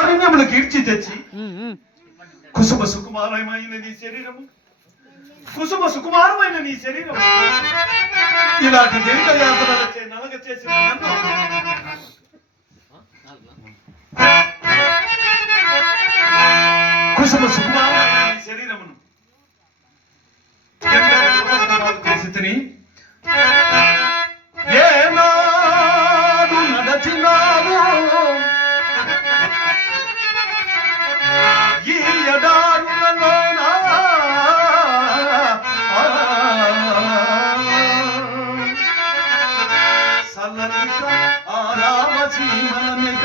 అరణ్యములకు ఈడ్చి తెచ్చి. కుసుమ సుకుమారమైన నీ శరీరము. కుసుమ సుకుమారమైన నీ శరీరం ఇలాంటి దీర్ఘ యాత్రలు నలగ చేసిన కుసుమ సుకుమారమైన శరీరమును. చేసి আছি অনেক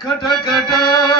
kata kata